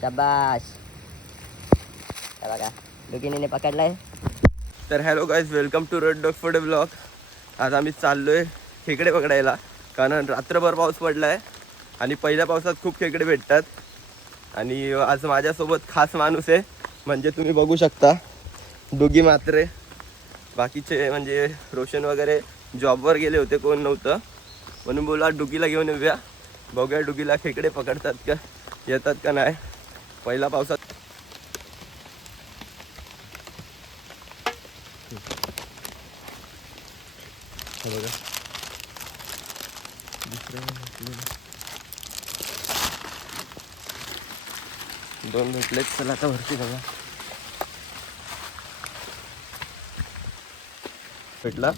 शाबाश. बघा डुगिनीने पकडलाय. तर hello guys, welcome to red dog food blog. आज आम्ही चाललोय खेकडे पकडायला, कारण रात्रभर पाऊस पडला आहे आणि पहिल्या पावसात खूप खेकडे भेटतात. आणि आज माझ्यासोबत खास माणूस आहे, म्हणजे तुम्ही बघू शकता डुगी मात्रे. बाकीचे म्हणजे रोशन वगैरे जॉबवर गेले होते, कोण नव्हतं, म्हणून बोला डुगीला घेऊन येऊया, बघूया डुगीला खेकडे पकडतात का, येतात का नाही. पहिल्या पावसात बघा दोन भेटलेत. चला आता वरती बघा, भेटला.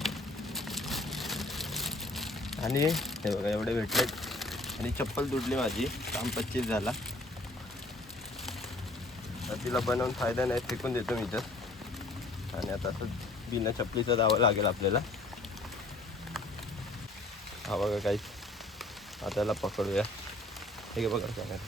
आणि हे बघा एवढे भेटलेत. आणि चप्पल तुटली माझी, काम 25 झाला. तर तिला बनवून फायदा नाही, फेकून देतो मी तर. आणि आता असं बिना चपलीचं जावं लागेल आपल्याला. हा बघा काही, आता त्याला पकडूया. ठीक आहे बघा काय.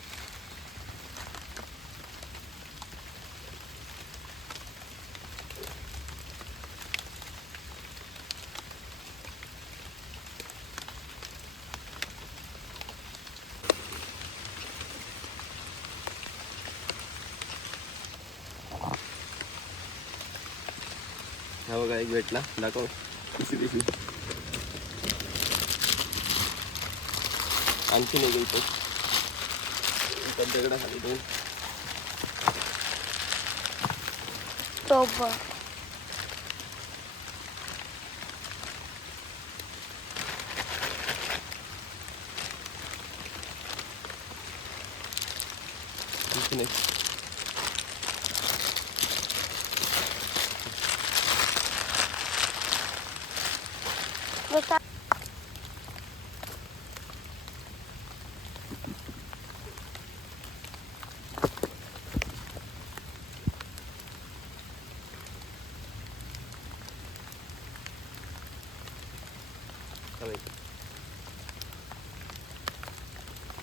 हा बघा एक भेटला, दाखव. पिशवी आणखी नाही गेलो दगडा खाली दोन. आणखी नाही.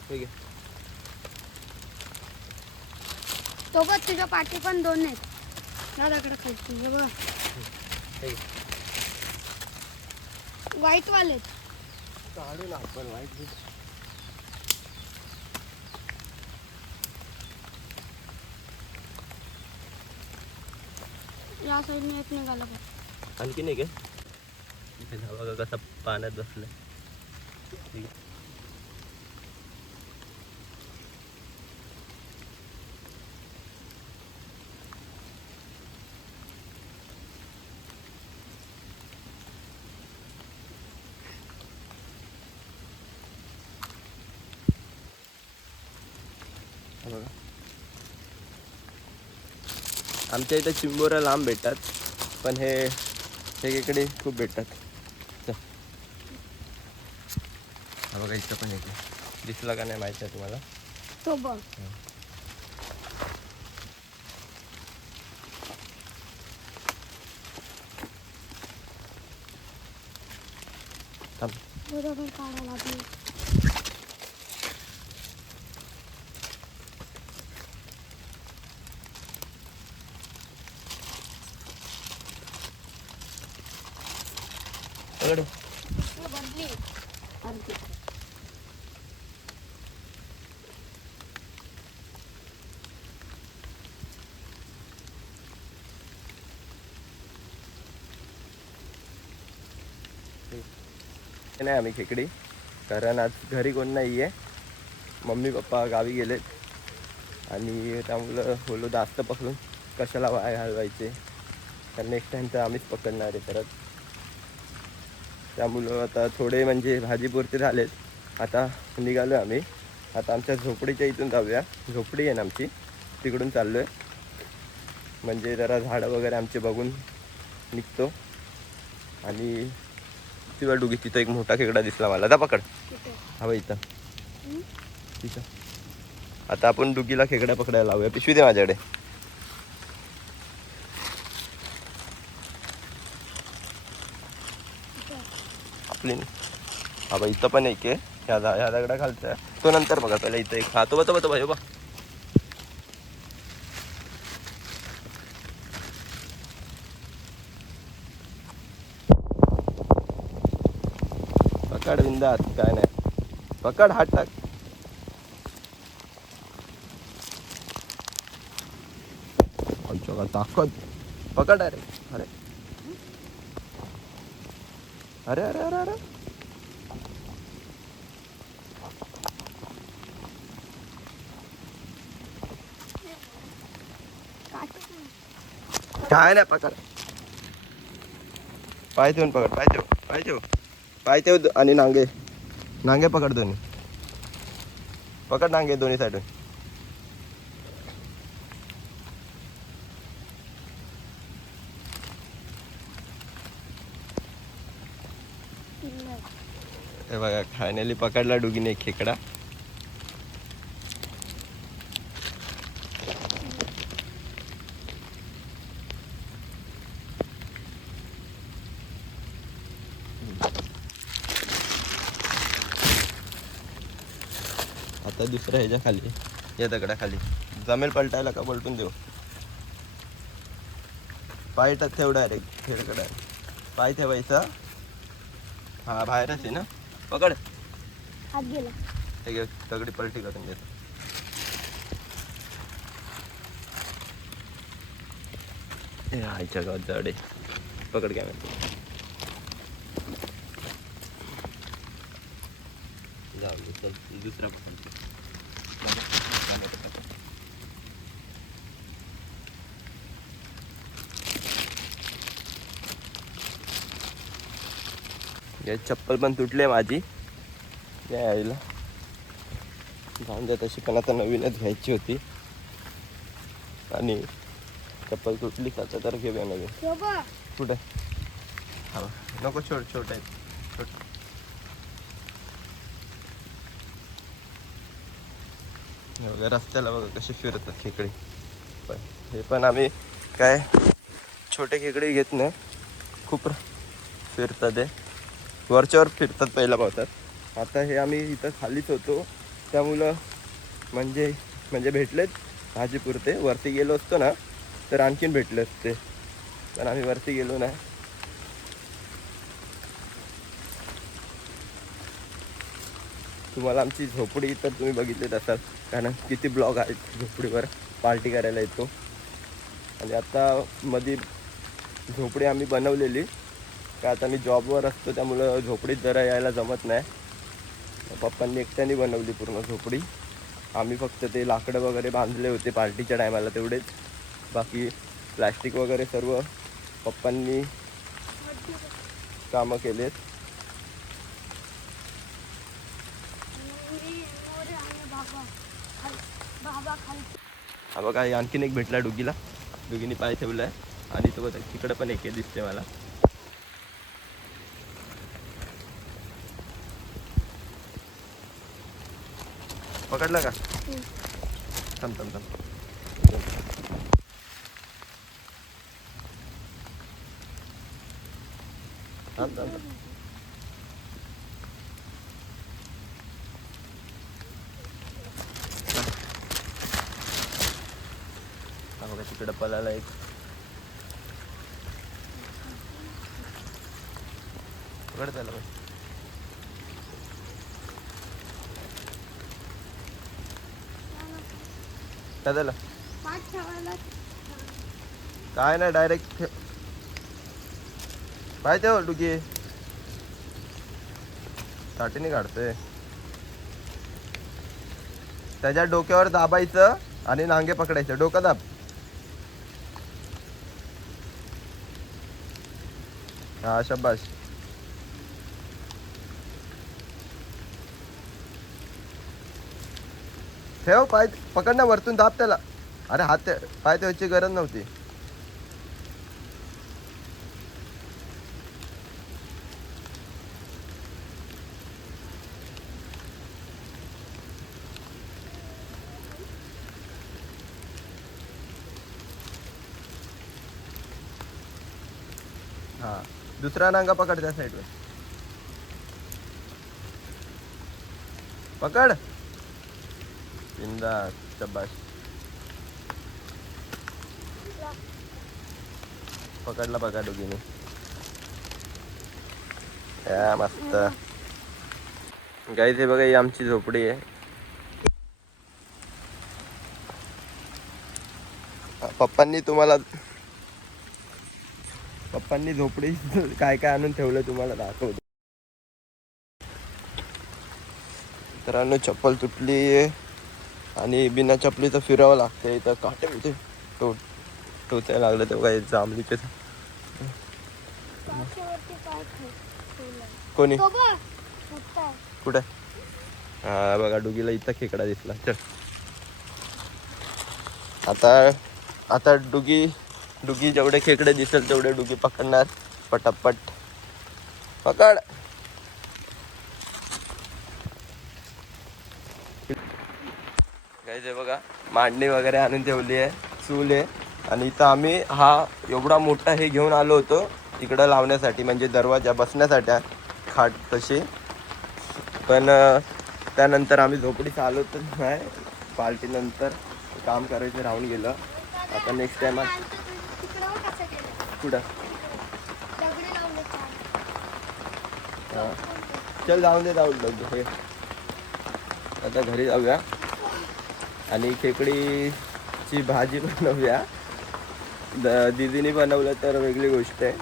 ठीक आहे. सोबत तुझ्या पाठी पण दोन आहेत. दादाकडे खायची हे बघ, व्हाईट वाले काढू ना आपण व्हाईट. या साईडने एक निघाला बघ. आणखी नाही का? इथे बघा कसा पाण्यात बसलाय. ठीक आहे. बघा आमच्या इथं चिंबोऱ्या लांब भेटतात, पण हे इकडे खूप भेटतात. हा बघा इथं पण येते, दिसला का नाही माहिती आहे तुम्हाला. तो बघ बरोबर काढायला लागली. नाही आम्ही खेकडी, कारण आज घरी कोण नाही आहे, मम्मी पप्पा गावी गेलेत. आणि त्यामुळं बोललो जास्त पकडून कशाला वाया घालवायचे, तर नेक्स्ट टाइम तर आम्हीच पकडणार आहे परत. त्यामुळं आता थोडे म्हणजे भाजीपुरते झालेत. आता निघालो आम्ही. आता आमच्या झोपडीच्या इथून जाऊया, झोपडी आहे ना आमची, तिकडून चाललो आहे. म्हणजे जरा झाडं वगैरे आमचे बघून निघतो. आणि तिला डुगी तिथं एक मोठा खेकडा दिसला मला, जा पकड. हवा इथं तिथं. आता आपण डुगीला खेकडा पकडायला लावूया. पिशवी दे माझ्याकडे. आपली हा बा इथं पण एक आहे, ह्या दगडा खालचा आहे. तो नंतर बघा, पहिला इथं एक. हा तो बघ बा. पकड बिंदात, काय नाही, पकड, हात टाक. ताकद, पकड. अरे अरे अरे अरे अरे अरे काय नाही, पकड. पाय ठेवून पकड, पाय ठेव आणि नांगे पकड दोन्ही. पकड नांगे दोन्ही साईडून. हे बघा, फायनली पकडला डुगीने एक खेकडा. आता दुसऱ्या ह्याच्या खाली, या दगडाखाली जमेल पलटायला का पलटून देऊ. पाय ठेव डायरेक्ट खेकडा, पाय ठेवायचा. हा बाहेरच आहे ना, पकड. हात गेला. हे घे, दगडी पलटी करून देतो. हे आईच्या गावात जड आहे, पकड कॅमेरा. जाऊ दे, चल दुसरा पकड. या चप्पल पण तुटली माझी, यायला जाऊन द्या तशी, पण आता नवीनच घ्यायची होती आणि चप्पल तुटलीच. आता तर घेऊया नवीन. कुठे? हा नको, छोट आहेत. वगैरे रस्त्याला बघा कसे फिरतात खेकडे. पण हे पण आम्ही काय छोटे खेकडे घेत नाही, खूप फिरतात. ते वरच्यावर फिरतात पहिल्या पावसात. आता हे आम्ही इथं खालीच होतो, त्यामुळं म्हणजे भेटलेत भाजीपुरते. वरती गेलो असतो ना तर आणखीन भेटले असते, पण आम्ही वरती गेलो नाही. तुम्हाला आमची झोपडी तर तुम्ही बघितलीच असाल, कारण किती ब्लॉग आहेत झोपडीवर पार्टी करायला येतो. आणि आता मध्ये झोपडी आम्ही बनवलेली, का आता मी जॉबवर असतो त्यामुळं झोपडीत जरा यायला जमत नाही. पप्पांनी एकट्याने बनवली पूर्ण झोपडी. आम्ही फक्त ते लाकडं वगैरे बांधले होते पार्टीच्या टायमाला तेवढेच, बाकी प्लॅस्टिक वगैरे सर्व पप्पांनी कामं केलेत. हा बघा, आणखीन एक भेटला डुगीला. डुगीने पाय ठेवलाय आणि तो बघा तिकडं पण एक दिसते मला. पकडला का? थांब. बघा तिकडं पलाला एक. पकड त्याला बघ. काय झालं? काय नाही, डायरेक्ट पाय ठेव डुगी. काठीने काढतोय. त्याच्या डोक्यावर दाबायचं आणि नांगे पकडायचं. डोकं दाब. हा शाबास. ठेव पाय, पकड ना, वरतून दाब त्याला. अरे हात पाय ठेवायची गरज नव्हती. हा दुसरा नांगा पकड त्या साईडवर. पकड बिंदास शबाश. पकडला बघा डुगीने. या मस्त गाईज. हे बघा ही आमची झोपडी आहे. पप्पांनी झोपडी काय काय आणून ठेवलं तुम्हाला दाखवतो. मित्रांनो चप्पल तुटली आहे आणि बिना चपलीचं फिरावं लागतं. इथं काटे होते टोचायला लागलं तेव्हा काही जांभलीचे. कोणी कुठे? हा बघा डुगीला इथं खेकडा दिसला. चल आता डुगी जेवढे खेकडे दिसेल तेवढे डुगी पकडणार पटापट. पकड. गाईज हे बघा मांडणी वगैरे आणून ठेवली आहे. चूल आहे आणि इथं आम्ही हा एवढा मोठा हे घेऊन आलो होतो इकडं लावण्यासाठी, म्हणजे दरवाजा बसण्यासाठी खाट तशी. पण त्यानंतर आम्ही झोपडीत आलो तर नाही, पार्टीनंतर काम करायचं राहून गेलं. आता नेक्स्ट टाइम कुठं चल जाऊन दे हे. आता घरी जाऊया आणि खेकडीची भाजी बनवूया. दीदीने बनवलं तर वेगळी गोष्ट आहे,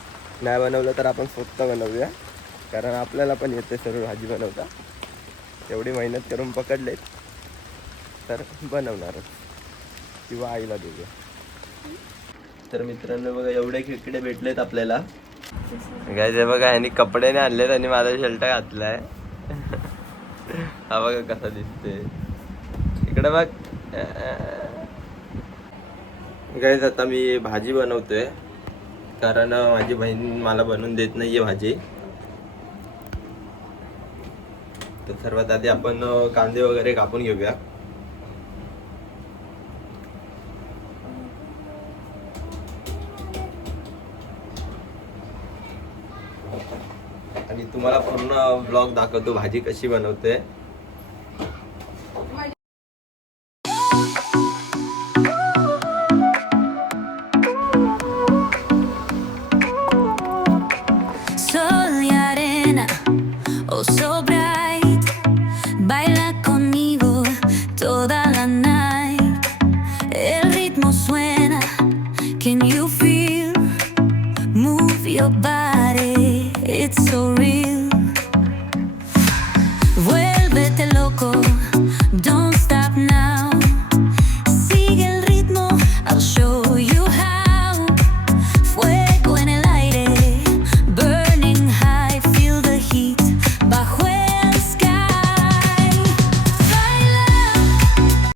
नाही बनवलं तर आपण स्वतः बनवूया, कारण आपल्याला पण येते सर्व भाजी बनवता. एवढी मेहनत करून पकडलेत तर बनवणारच किंवा आईला देऊया. तर मित्रांनो बघा एवढे खेकडे भेटलेत आपल्याला. गाईज बघा यांनी कपड्याने आणलेत आणि माझा शर्ट घातलाय. हा बघा कसा दिसते इकडे बघ. गाईज आता मी भाजी बनवतोय कारण माझी बहीण मला बनवून देत नाहीये भाजी. तर सर्वात आधी आपण कांदे वगैरे कापून घेऊया. आणि तुम्हाला पूर्ण ब्लॉग दाखवतो भाजी कशी बनवते. Soy arena, oh soy